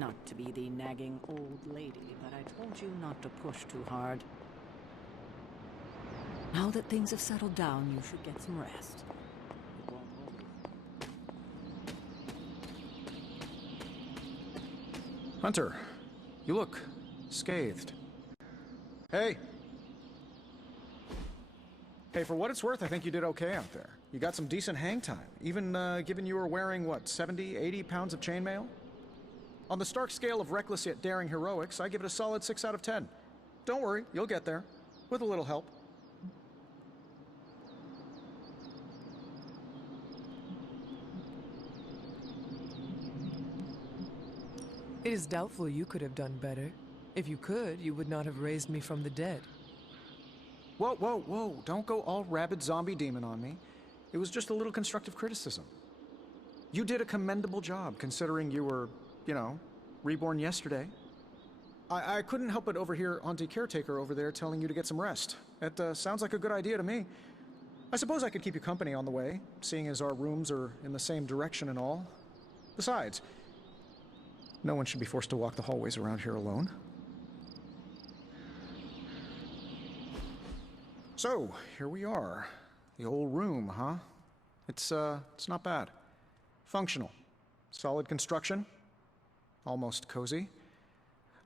Not to be the nagging old lady, but I told you not to push too hard. Now that things have settled down, you should get some rest. Hunter, you look scathed. Hey! Hey, for what it's worth, I think you did okay out there. You got some decent hang time, even given you were wearing, what, 70, 80 pounds of chainmail? On the Stark scale of reckless yet daring heroics, I give it a solid 6 out of 10. Don't worry, you'll get there. With a little help. It is doubtful you could have done better. If you could, you would not have raised me from the dead. Whoa, whoa, whoa, don't go all rabid zombie demon on me. It was just a little constructive criticism. You did a commendable job, considering you were, you know, reborn yesterday. I couldn't help but overhear Auntie Caretaker over there telling you to get some rest. It sounds like a good idea to me. I suppose I could keep you company on the way, seeing as our rooms are in the same direction and all. Besides, no one should be forced to walk the hallways around here alone. So, here we are. The old room, huh? It's not bad. Functional. Solid construction. Almost cozy.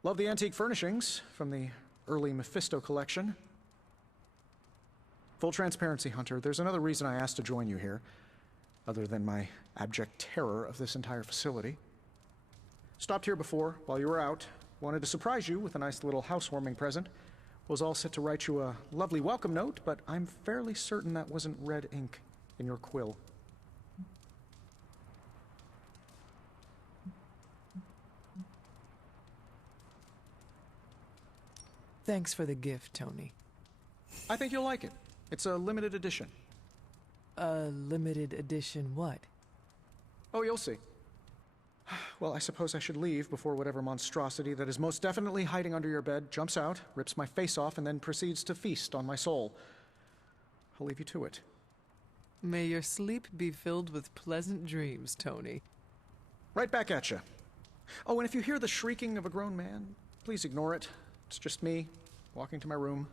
Love the antique furnishings from the early Mephisto collection. Full transparency, Hunter, there's another reason I asked to join you here, other than my abject terror of this entire facility. Stopped here before, while you were out. Wanted to surprise you with a nice little housewarming present. Was all set to write you a lovely welcome note, but I'm fairly certain that wasn't red ink in your quill. Thanks for the gift, Tony. I think you'll like it. It's a limited edition. A limited edition what? Oh, you'll see. Well, I suppose I should leave before whatever monstrosity that is most definitely hiding under your bed jumps out, rips my face off, and then proceeds to feast on my soul. I'll leave you to it. May your sleep be filled with pleasant dreams, Tony. Right back at you. Oh, and if you hear the shrieking of a grown man, please ignore it. It's just me, walking to my room.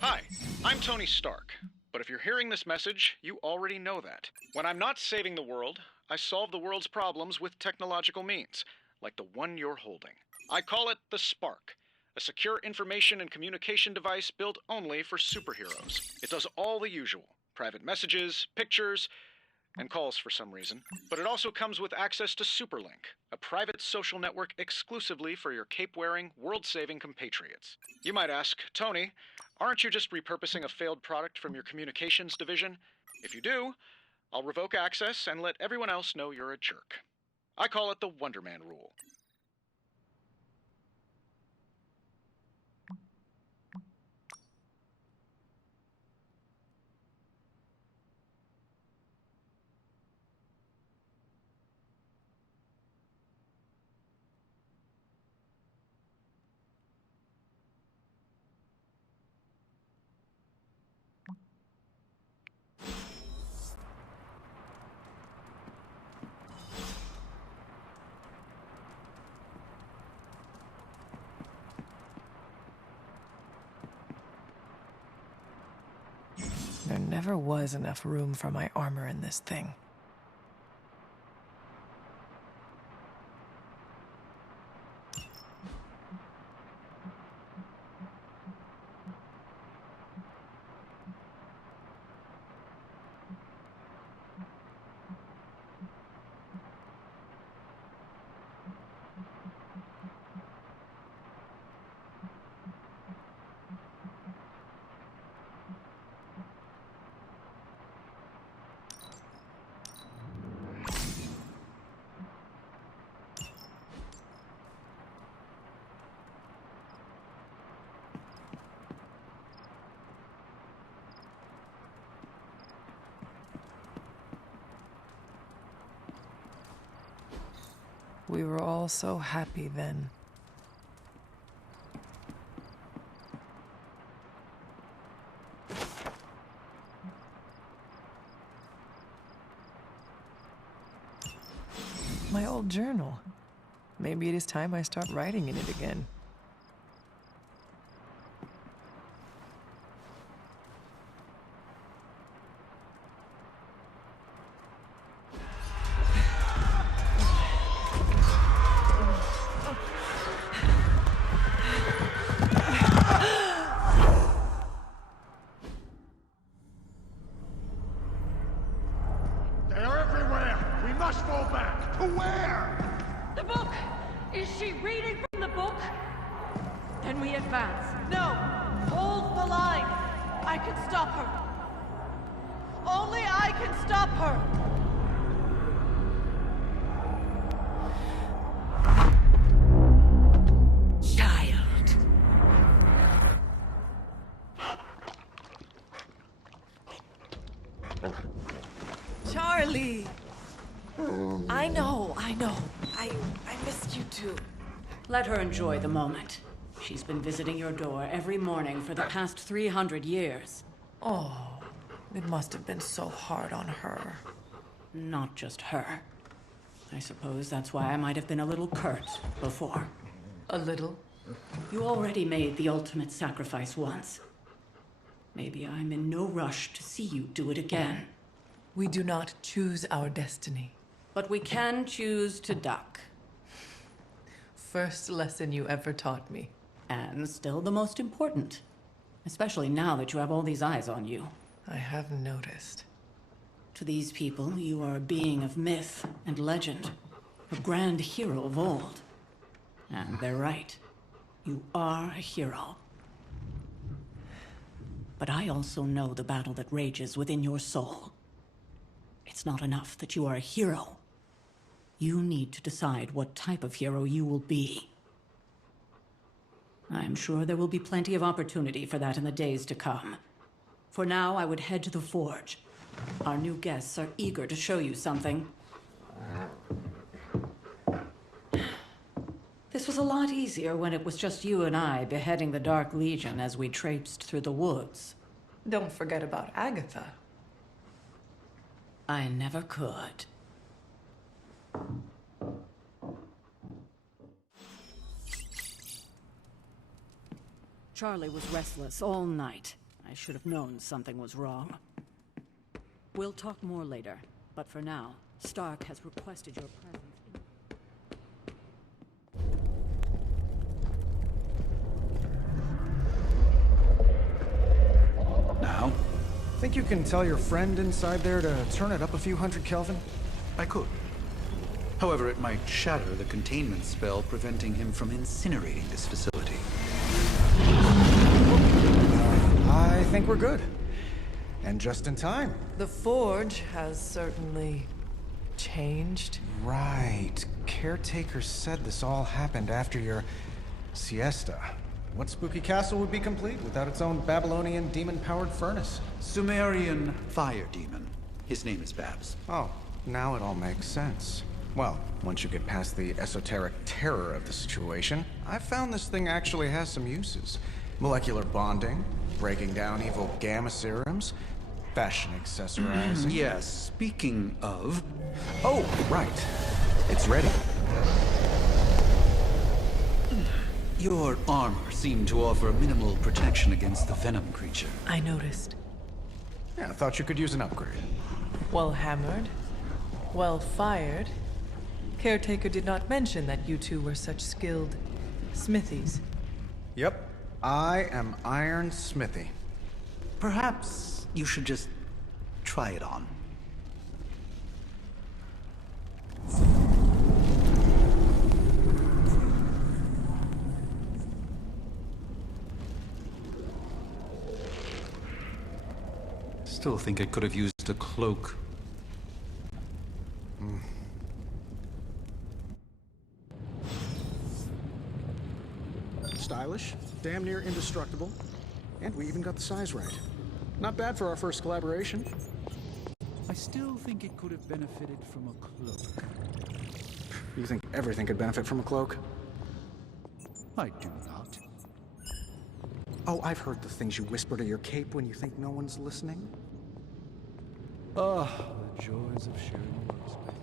Hi, I'm Tony Stark. But if you're hearing this message, you already know that. When I'm not saving the world, I solve the world's problems with technological means, like the one you're holding. I call it the Spark, a secure information and communication device built only for superheroes. It does all the usual, private messages, pictures, and calls for some reason. But it also comes with access to Superlink, a private social network exclusively for your cape-wearing, world-saving compatriots. You might ask, Tony, aren't you just repurposing a failed product from your communications division? If you do, I'll revoke access and let everyone else know you're a jerk. I call it the Wonder Man rule. There never was enough room for my armor in this thing. We were all so happy then. My old journal. Maybe it is time I start writing in it again. They're everywhere! We must fall back! To where? The book! Is she reading from the book? Then we advance. No! Hold the line! I can stop her. Only I can stop her! Child. Charlie! I know. I missed you too. Let her enjoy the moment. She's been visiting your door every morning for the past 300 years. Oh, it must have been so hard on her. Not just her. I suppose that's why I might have been a little curt before. A little? You already made the ultimate sacrifice once. Maybe I'm in no rush to see you do it again. We do not choose our destiny. But we can choose to duck. First lesson you ever taught me. And still the most important. Especially now that you have all these eyes on you. I have noticed. To these people, you are a being of myth and legend. A grand hero of old. And they're right. You are a hero. But I also know the battle that rages within your soul. It's not enough that you are a hero. You need to decide what type of hero you will be. I'm sure there will be plenty of opportunity for that in the days to come. For now, I would head to the forge. Our new guests are eager to show you something. This was a lot easier when it was just you and I beheading the Dark Legion as we traipsed through the woods. Don't forget about Agatha. I never could. Charlie was restless all night. I should have known something was wrong. We'll talk more later, but for now, Stark has requested your presence. Now? Think you can tell your friend inside there to turn it up a few hundred Kelvin? I could. However, it might shatter the containment spell preventing him from incinerating this facility. I think we're good. And just in time. The forge has certainly changed. Right. Caretaker said this all happened after your siesta. What spooky castle would be complete without its own Babylonian demon-powered furnace? Sumerian fire demon. His name is Babs. Oh, now it all makes sense. Well, once you get past the esoteric terror of the situation, I've found this thing actually has some uses. Molecular bonding, breaking down evil gamma serums, fashion accessorizing. Yes, speaking of... Oh, right. It's ready. Your armor seemed to offer minimal protection against the venom creature. I noticed. Yeah, I thought you could use an upgrade. Well hammered. Well fired. Caretaker did not mention that you two were such skilled smithies. Yep. I am Iron Smithy. Perhaps you should just try it on. Still think I could have used a cloak. Stylish, damn near indestructible, and we even got the size right. Not bad for our first collaboration. I still think it could have benefited from a cloak. You think everything could benefit from a cloak? I do not. Oh, I've heard the things you whisper to your cape when you think no one's listening. Ah, the joys of sharing workspace.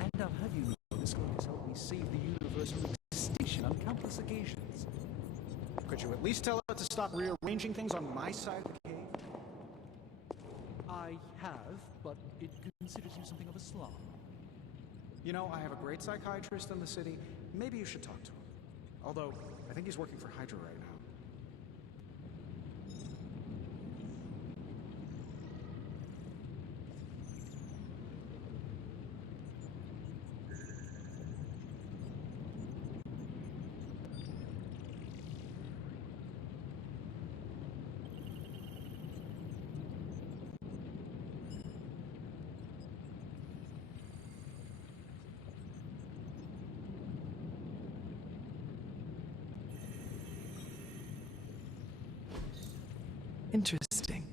And I'll have you know, this work has helped me save the universe from extinction on countless occasions. Could you at least tell it to stop rearranging things on my side of the cave? I have, but it considers you something of a slob. You know, I have a great psychiatrist in the city. Maybe you should talk to him. Although, I think he's working for Hydra right now. Interesting.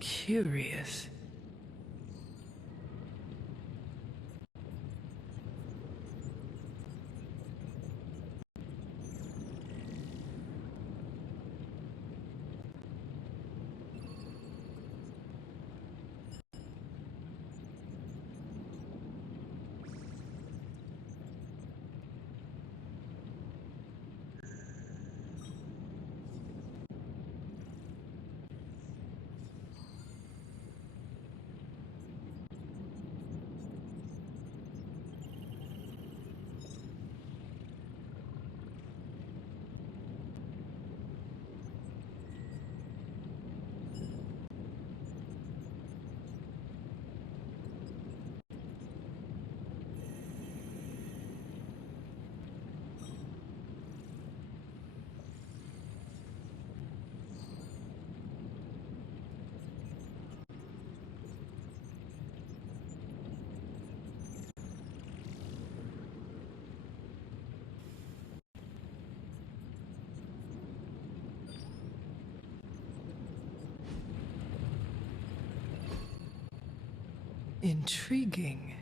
Curious. Intriguing.